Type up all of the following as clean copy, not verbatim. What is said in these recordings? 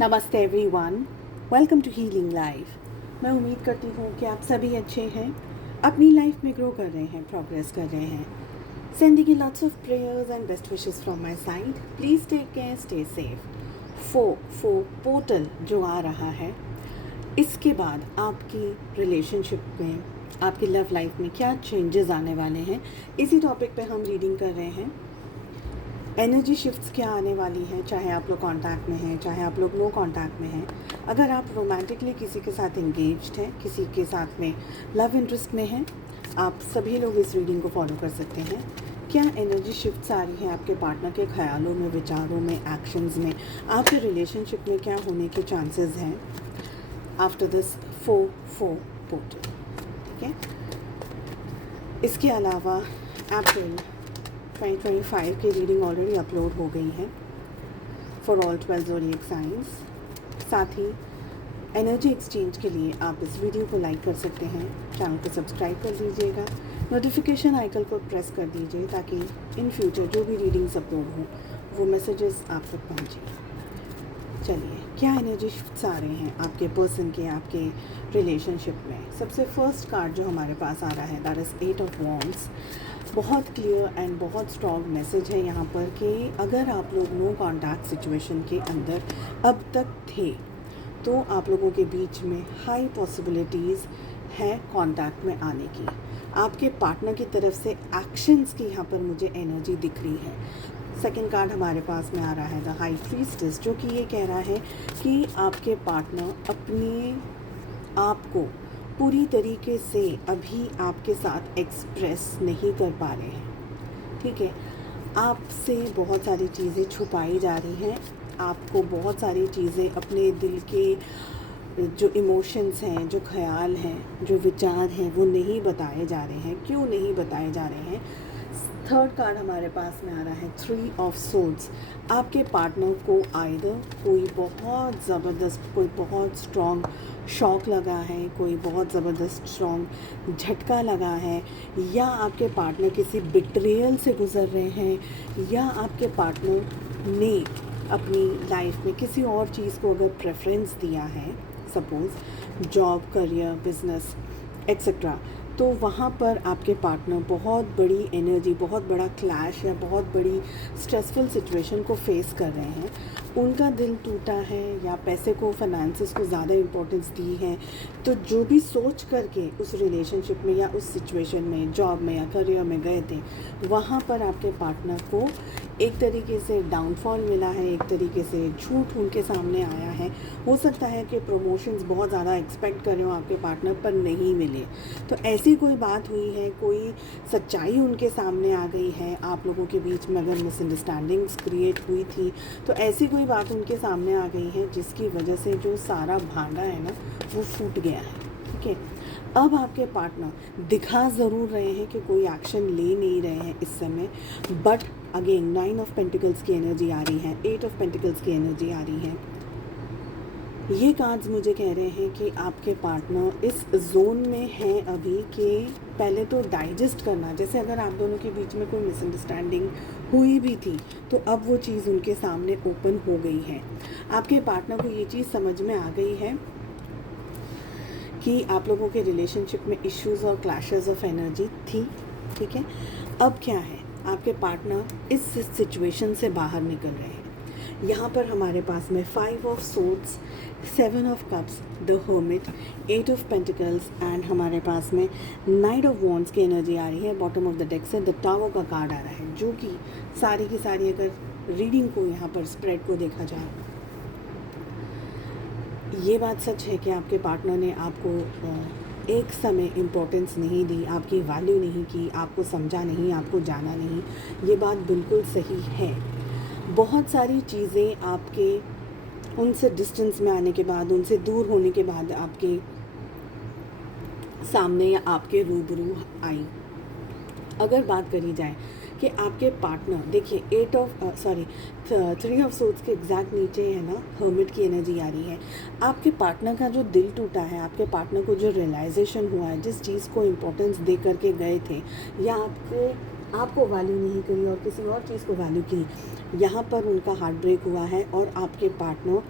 नमस्ते everyone, welcome to healing life. मैं उम्मीद करती हूँ कि आप सभी अच्छे हैं, अपनी लाइफ में ग्रो कर रहे हैं, प्रोग्रेस कर रहे हैं। Sending you lots of prayers and best wishes from my side. Please take care, stay safe. फो पोर्टल जो आ रहा है, इसके बाद आपकी रिलेशनशिप में, आपकी लव लाइफ में क्या चेंजेस आने वाले हैं, इसी टॉपिक पे हम रीडिंग कर रहे हैं। एनर्जी शिफ्ट्स क्या आने वाली हैं, चाहे आप लोग कांटेक्ट में हैं, चाहे आप लोग नो कांटेक्ट में हैं। अगर आप रोमांटिकली किसी के साथ एंगेज्ड हैं, किसी के साथ में लव इंटरेस्ट में हैं, आप सभी लोग इस रीडिंग को फॉलो कर सकते हैं। क्या एनर्जी शिफ्ट्स आ रही हैं आपके पार्टनर के ख्यालों में, विचारों में, एक्शंस में, आपके रिलेशनशिप में क्या होने के चांसेस हैं आफ्टर दिस 4 पोर्टल। ठीक है, इसके अलावा अप्रैल 2025 की रीडिंग ऑलरेडी अपलोड हो गई है फॉर ऑल 12 ज़ोडिएक साइंस। साथ ही एनर्जी एक्सचेंज के लिए आप इस वीडियो को लाइक कर सकते हैं, चैनल को सब्सक्राइब कर दीजिएगा, नोटिफिकेशन आइकन को प्रेस कर दीजिए ताकि इन फ्यूचर जो भी रीडिंग्स अपलोड हों वो मैसेजेस आप तक पहुँचे। चलिए, क्या एनर्जी शिफ्ट्स आ रहे हैं आपके पर्सन के, आपके रिलेशनशिप में। सबसे फर्स्ट कार्ड जो हमारे पास आ रहा है दैट इज़ 8 ऑफ वॉन्ड्स। बहुत क्लियर एंड बहुत स्ट्रॉन्ग मैसेज है यहाँ पर कि अगर आप लोग नो कॉन्टैक्ट सिचुएशन के अंदर अब तक थे तो आप लोगों के बीच में हाई पॉसिबिलिटीज़ है कॉन्टैक्ट में आने की। आपके पार्टनर की तरफ से एक्शंस की यहाँ पर मुझे एनर्जी दिख रही है। सेकंड कार्ड हमारे पास में आ रहा है द हाई प्रीस्टेस, जो कि ये कह रहा है कि आपके पार्टनर अपने आप को पूरी तरीके से अभी आपके साथ एक्सप्रेस नहीं कर पा रहे हैं। ठीक है, आपसे बहुत सारी चीज़ें छुपाई जा रही हैं, आपको बहुत सारी चीज़ें अपने दिल के जो इमोशंस हैं, जो ख्याल हैं, जो विचार हैं, वो नहीं बताए जा रहे हैं। क्यों नहीं बताए जा रहे हैं? थर्ड कार्ड हमारे पास में आ रहा है 3 ऑफ सोर्ड्स। आपके पार्टनर को आइदर कोई बहुत ज़बरदस्त, कोई बहुत स्ट्रॉन्ग शॉक लगा है, कोई बहुत ज़बरदस्त स्ट्रॉन्ग झटका लगा है, या आपके पार्टनर किसी बिट्रियल से गुज़र रहे हैं, या आपके पार्टनर ने अपनी लाइफ में किसी और चीज़ को अगर प्रेफरेंस दिया है, suppose job, career, business etcetera, तो वहाँ पर आपके पार्टनर बहुत बड़ी एनर्जी, बहुत बड़ा क्लैश या बहुत बड़ी स्ट्रेसफुल सिचुएशन को फेस कर रहे हैं। उनका दिल टूटा है या पैसे को, फाइनेंसेस को ज़्यादा इम्पोर्टेंस दी है। तो जो भी सोच करके उस रिलेशनशिप में या उस सिचुएशन में, जॉब में या करियर में गए थे, वहाँ पर आपके पार्टनर को एक तरीके से डाउनफॉल मिला है, एक तरीके से झूठ उनके सामने आया है। हो सकता है कि प्रमोशंस बहुत ज़्यादा एक्सपेक्ट कर रहे हो आपके पार्टनर, पर नहीं मिले। तो ऐसी कोई बात हुई है, कोई सच्चाई उनके सामने आ गई है, आप लोगों के बीच में अगर मिसअंडरस्टैंडिंग्स क्रिएट हुई थी तो ऐसी कोई बात उनके सामने आ गई है जिसकी वजह से जो सारा भांडा है ना, वो फूट गया है। ठीक है, अब आपके पार्टनर दिखा ज़रूर रहे हैं कि कोई एक्शन ले नहीं रहे हैं इस समय, बट अगेन 9 ऑफ पेंटिकल्स की एनर्जी आ रही है, 8 ऑफ पेंटिकल्स की एनर्जी आ रही है। ये कार्ड्स मुझे कह रहे हैं कि आपके पार्टनर इस जोन में हैं अभी कि पहले तो डाइजेस्ट करना, जैसे अगर आप दोनों के बीच में कोई मिसअंडरस्टैंडिंग हुई भी थी तो अब वो चीज़ उनके सामने ओपन हो गई है। आपके पार्टनर को ये चीज़ समझ में आ गई है कि आप लोगों के रिलेशनशिप में इश्यूज और क्लैशेस ऑफ एनर्जी थी। ठीक है, अब क्या है, आपके पार्टनर इस सिचुएशन से बाहर निकल रहे हैं। यहाँ पर हमारे पास में 5 of swords, 7 of cups, the hermit, 8 of pentacles and हमारे पास में 9 ऑफ वॉन्ड्स की एनर्जी आ रही है। बॉटम ऑफ द डेक से द टावर का कार्ड आ रहा है, जो कि सारी की सारी अगर रीडिंग को यहाँ पर स्प्रेड को देखा जाए, ये बात सच है कि आपके पार्टनर ने आपको एक समय इम्पोर्टेंस नहीं दी, आपकी वैल्यू नहीं की, आपको समझा नहीं, आपको जाना नहीं। ये बात बिल्कुल सही है। बहुत सारी चीज़ें आपके उनसे डिस्टेंस में आने के बाद, उनसे दूर होने के बाद आपके सामने या आपके रूबरू आई। अगर बात करी जाए कि आपके पार्टनर, देखिए 3 ऑफ सोर्ड्स के एग्जैक्ट नीचे है ना, हर्मिट की एनर्जी आ रही है। आपके पार्टनर का जो दिल टूटा है, आपके पार्टनर को जो रियलाइजेशन हुआ है, जिस चीज़ को इम्पोर्टेंस दे करके गए थे या आपको वैल्यू नहीं करी और किसी और चीज़ को वैल्यू की, यहाँ पर उनका हार्ट ब्रेक हुआ है और आपके पार्टनर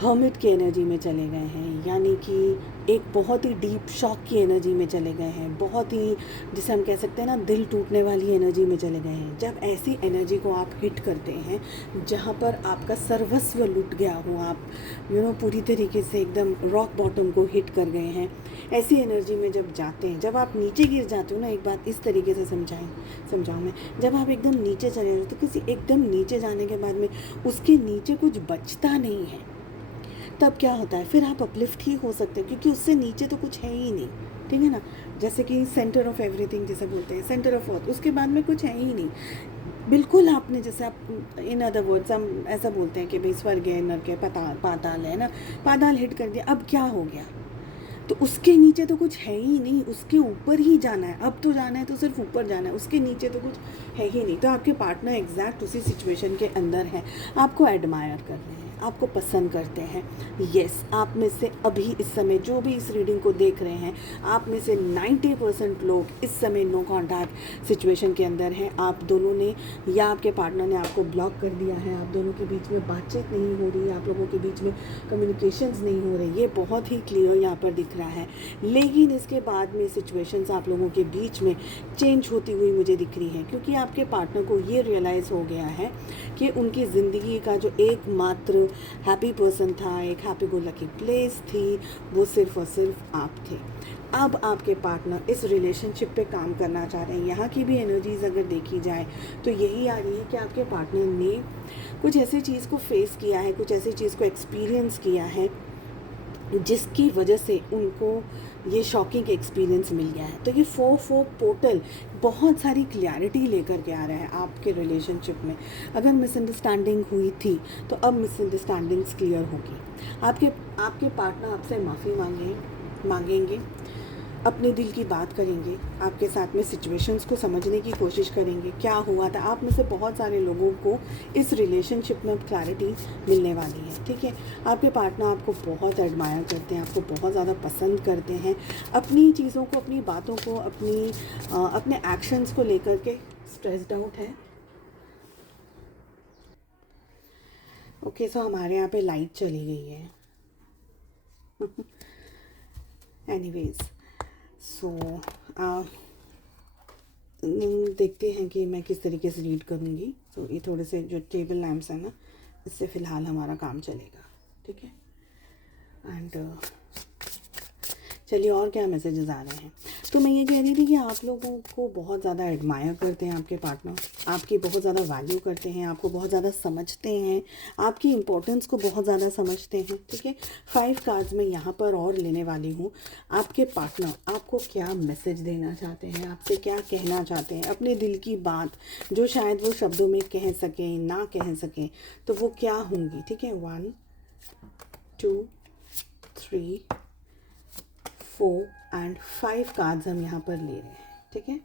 हर्मिट की एनर्जी में चले गए हैं, यानी कि एक बहुत ही डीप शॉक की एनर्जी में चले गए हैं, बहुत ही जिसे हम कह सकते हैं ना दिल टूटने वाली एनर्जी में चले गए हैं। जब ऐसी एनर्जी को आप हिट करते हैं जहाँ पर आपका सर्वस्व लुट गया हो, आप पूरी तरीके से एकदम रॉक बॉटम को हिट कर गए हैं, ऐसी एनर्जी में जब जाते हैं, जब आप नीचे गिर जाते हो ना, एक बात इस तरीके से समझाऊँ मैं, जब आप एकदम नीचे चले जाते हो, किसी एकदम नीचे जाने के बाद में उसके नीचे कुछ बचता नहीं है, तब क्या होता है, फिर आप अपलिफ्ट ही हो सकते हैं, क्योंकि उससे नीचे तो कुछ है ही नहीं। ठीक है ना, जैसे कि सेंटर ऑफ एवरीथिंग जिसे बोलते हैं, सेंटर ऑफ अर्थ, उसके बाद में कुछ है ही नहीं बिल्कुल। आपने जैसे आप इन अदर वर्ड्स हम ऐसा बोलते हैं कि भाई स्वर्ग है, नरक है, पाताल है ना, पाताल हिट कर दिया, अब क्या हो गया, तो उसके नीचे तो कुछ है ही नहीं, उसके ऊपर ही जाना है, अब तो जाना है तो सिर्फ ऊपर जाना है, उसके नीचे तो कुछ है ही नहीं। तो आपके पार्टनर एग्जैक्ट उसी सिचुएशन के अंदर है, आपको एडमायर कर रहे हैं, आपको पसंद करते हैं। यस, आप में से अभी इस समय जो भी इस रीडिंग को देख रहे हैं, आप में से 90% लोग इस समय नो कॉन्टैक्ट सिचुएशन के अंदर हैं। आप दोनों ने या आपके पार्टनर ने आपको ब्लॉक कर दिया है, आप दोनों के बीच में बातचीत नहीं हो रही, आप लोगों के बीच में कम्युनिकेशंस नहीं हो रही, ये बहुत ही क्लियर यहाँ पर दिख रहा है। लेकिन इसके बाद में सिचुएशंस आप लोगों के बीच में चेंज होती हुई मुझे दिख रही है, क्योंकि आपके पार्टनर को ये रियलाइज़ हो गया है कि उनकी ज़िंदगी का जो एकमात्र हैप्पी पर्सन था, एक हैप्पी गो लकी प्लेस थी, वो सिर्फ और सिर्फ आप थे। अब आपके पार्टनर इस रिलेशनशिप पे काम करना चाह रहे हैं। यहाँ की भी एनर्जीज़ अगर देखी जाए तो यही आ रही है कि आपके पार्टनर ने कुछ ऐसी चीज़ को फेस किया है, कुछ ऐसी चीज़ को एक्सपीरियंस किया है जिसकी वजह से उनको ये शॉकिंग एक्सपीरियंस मिल गया है। तो ये 4-4 पोर्टल बहुत सारी क्लैरिटी लेकर के आ रहा है आपके रिलेशनशिप में। अगर मिसअंडरस्टैंडिंग हुई थी तो अब मिसअंडरस्टैंडिंग्स क्लियर होगी। आपके पार्टनर आपसे माफ़ी मांगेंगे, अपने दिल की बात करेंगे, आपके साथ में सिचुएशंस को समझने की कोशिश करेंगे, क्या हुआ था। आप में से बहुत सारे लोगों को इस रिलेशनशिप में क्लैरिटी मिलने वाली है। ठीक है, आपके पार्टनर आपको बहुत एडमायर करते हैं, आपको बहुत ज़्यादा पसंद करते हैं, अपनी चीज़ों को, अपनी बातों को, अपने एक्शंस को लेकर के स्ट्रेस्ड आउट है। ओके, सो हमारे यहाँ पे लाइट चली गई है। एनीवेज, सो देखते हैं कि मैं किस तरीके से रीड करूँगी। तो ये थोड़े से जो टेबल लैम्प्स हैं ना, इससे फ़िलहाल हमारा काम चलेगा। ठीक है, एंड चलिए और क्या मैसेजेस आ रहे हैं। तो मैं ये कह रही थी कि आप लोगों को बहुत ज़्यादा एडमायर करते हैं आपके पार्टनर, आपकी बहुत ज़्यादा वैल्यू करते हैं, आपको बहुत ज़्यादा समझते हैं, आपकी इम्पोर्टेंस को बहुत ज़्यादा समझते हैं। ठीक है, 5 कार्ड्स में यहाँ पर और लेने वाली हूँ। आपके पार्टनर आपको क्या मैसेज देना चाहते हैं, आपसे क्या कहना चाहते हैं, अपने दिल की बात जो शायद वो शब्दों में कह सकें ना कह सकें, तो वो क्या होंगी। ठीक है, 1 2 3 4 एंड 5 कार्ड्स हम यहाँ पर ले रहे हैं। ठीक है,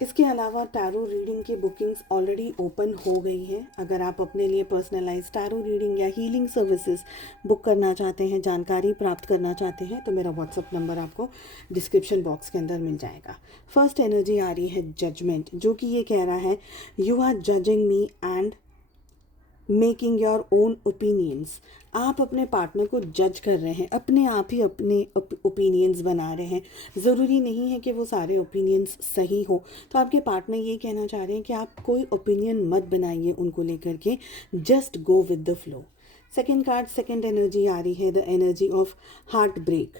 इसके अलावा टैरो रीडिंग की बुकिंग्स ऑलरेडी ओपन हो गई हैं। अगर आप अपने लिए पर्सनलाइज टैरो रीडिंग या हीलिंग सर्विसेज बुक करना चाहते हैं, जानकारी प्राप्त करना चाहते हैं, तो मेरा व्हाट्सअप नंबर आपको डिस्क्रिप्शन बॉक्स के अंदर मिल जाएगा। फर्स्ट एनर्जी आ रही है जजमेंट, जो कि ये कह रहा है you are judging me and making your own opinions. आप अपने पार्टनर को जज कर रहे हैं, अपने आप ही अपने ओपिनियंस बना रहे हैं। ज़रूरी नहीं है कि वो सारे ओपिनियंस सही हो। तो आपके पार्टनर ये कहना चाह रहे हैं कि आप कोई ओपिनियन मत बनाइए उनको लेकर के, just go with the flow. Second card, second energy आ रही है the energy of heartbreak.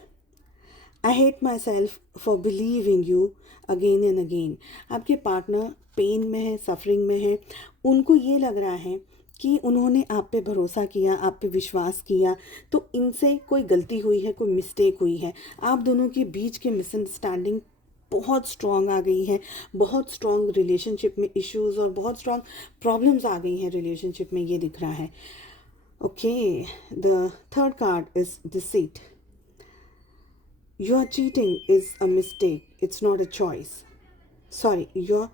I hate myself for believing you again and again. आपके पार्टनर पेन में है, सफरिंग में है, उनको ये लग रहा है कि उन्होंने आप पे भरोसा किया, आप पे विश्वास किया, तो इनसे कोई गलती हुई है, कोई मिस्टेक हुई है। आप दोनों के बीच के मिसअंडरस्टैंडिंग बहुत स्ट्रॉन्ग आ गई है, बहुत स्ट्रॉन्ग रिलेशनशिप में इश्यूज और बहुत स्ट्रॉन्ग प्रॉब्लम्स आ गई हैं रिलेशनशिप में, ये दिख रहा है। Okay, the third card is deceit. Your cheating is a mistake, it's not a choice. Sorry, your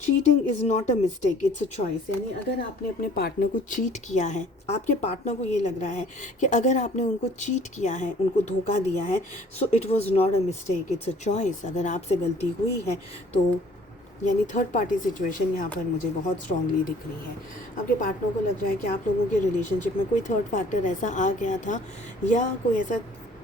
cheating is not a mistake, it's a choice. यानी अगर आपने अपने पार्टनर को चीट किया है, आपके पार्टनर को ये लग रहा है कि अगर आपने उनको चीट किया है, उनको धोखा दिया है, so it was not a mistake, it's a choice. अगर आपसे गलती हुई है तो यानी थर्ड पार्टी सिचुएशन यहाँ पर मुझे बहुत स्ट्रांगली दिख रही है। आपके पार्टनर को लग रहा है कि आप लोगों के रिलेशनशिप में कोई थर्ड फैक्टर ऐसा आ गया था, या कोई ऐसा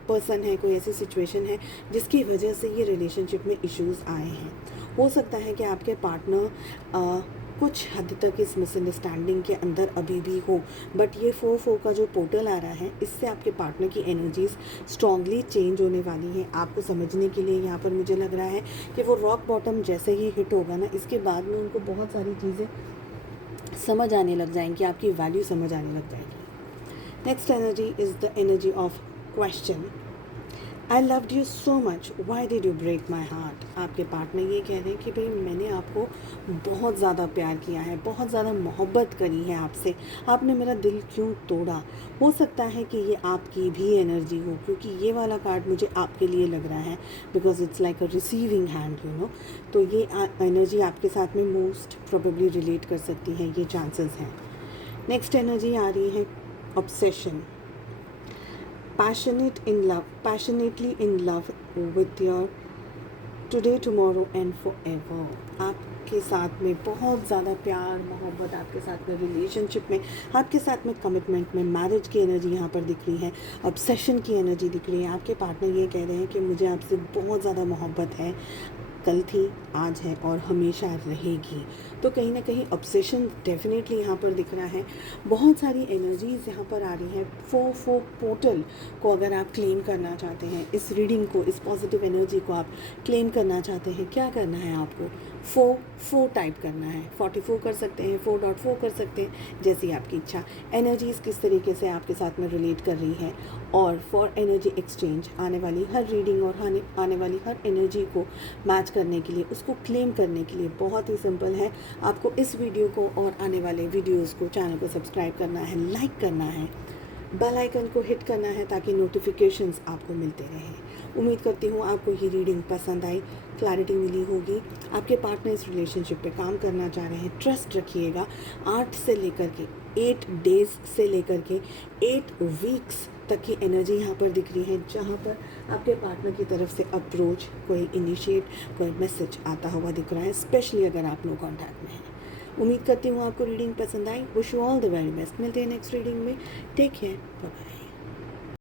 पर्सन है, कोई ऐसी सिचुएशन है जिसकी वजह से ये रिलेशनशिप में इश्यूज़ आए हैं। हो सकता है कि आपके पार्टनर कुछ हद तक इस मिसअंडरस्टैंडिंग के अंदर अभी भी हो, बट ये 4-4 का जो पोर्टल आ रहा है, इससे आपके पार्टनर की एनर्जीज स्ट्रांगली चेंज होने वाली हैं। आपको समझने के लिए यहाँ पर मुझे लग रहा है कि वो रॉक बॉटम जैसे ही हिट होगा ना, इसके बाद में उनको बहुत सारी चीज़ें समझ आने लग जाएंगी, आपकी वैल्यू समझ आने लग जाएगी। Next energy is the energy of question. I loved you so much, why did you break my heart. आपके पार्टनर ये कह रहे हैं कि भाई मैंने आपको बहुत ज़्यादा प्यार किया है, बहुत ज़्यादा मोहब्बत करी है आपसे, आपने मेरा दिल क्यों तोड़ा। हो सकता है कि ये आपकी भी एनर्जी हो, क्योंकि ये वाला कार्ड मुझे आपके लिए लग रहा है, because it's like a receiving hand, you know. तो ये एनर्जी आपके साथ में मोस्ट प्रोबेबली रिलेट कर सकती है, ये चांसेस हैं। नेक्स्ट एनर्जी आ रही है obsession. passionately in love with your today, tomorrow and forever। आपके साथ में बहुत ज़्यादा प्यार मोहब्बत, आपके साथ में रिलेशनशिप में, आपके साथ में कमिटमेंट में, मैरिज की एनर्जी यहाँ पर दिख रही है, ऑब्सेशन की एनर्जी दिख रही है। आपके पार्टनर ये कह रहे हैं कि मुझे आपसे बहुत ज़्यादा मोहब्बत है, कल थी, आज है और हमेशा रहेगी। तो कहीं ना कहीं ऑब्सेशन डेफिनेटली यहाँ पर दिख रहा है। बहुत सारी एनर्जीज़ यहाँ पर आ रही हैं। 4-4 पोर्टल को अगर आप क्लेम करना चाहते हैं, इस रीडिंग को, इस पॉजिटिव एनर्जी को आप क्लेम करना चाहते हैं, क्या करना है आपको? 4-4 टाइप करना है। 44 कर सकते हैं, 4.4 कर सकते हैं, जैसी आपकी इच्छा। एनर्जीज़ किस तरीके से आपके साथ में रिलेट कर रही हैं, और फॉर एनर्जी एक्सचेंज आने वाली हर रीडिंग और आने वाली हर एनर्जी को मैच करने के लिए, उसको क्लेम करने के लिए बहुत ही सिंपल है। आपको इस वीडियो को और आने वाले वीडियोस को, चैनल को सब्सक्राइब करना है, लाइक करना है, बेल आइकन को हिट करना है, ताकि नोटिफिकेशंस आपको मिलते रहें। उम्मीद करती हूँ आपको ये रीडिंग पसंद आई, क्लैरिटी मिली होगी। आपके पार्टनर इस रिलेशनशिप पे काम करना चाह रहे हैं, ट्रस्ट रखिएगा। 8 से लेकर के 8 डेज़ से लेकर के 8 वीक्स तक की एनर्जी यहाँ पर दिख रही है, जहाँ पर आपके पार्टनर की तरफ से अप्रोच, कोई इनिशिएट, कोई मैसेज आता हुआ दिख रहा है, स्पेशली अगर आप नो कॉन्टैक्ट में हैं। उम्मीद करती हूँ आपको रीडिंग पसंद आई। Wish you all the very best. मिलते हैं नेक्स्ट रीडिंग में। Take care, bye bye.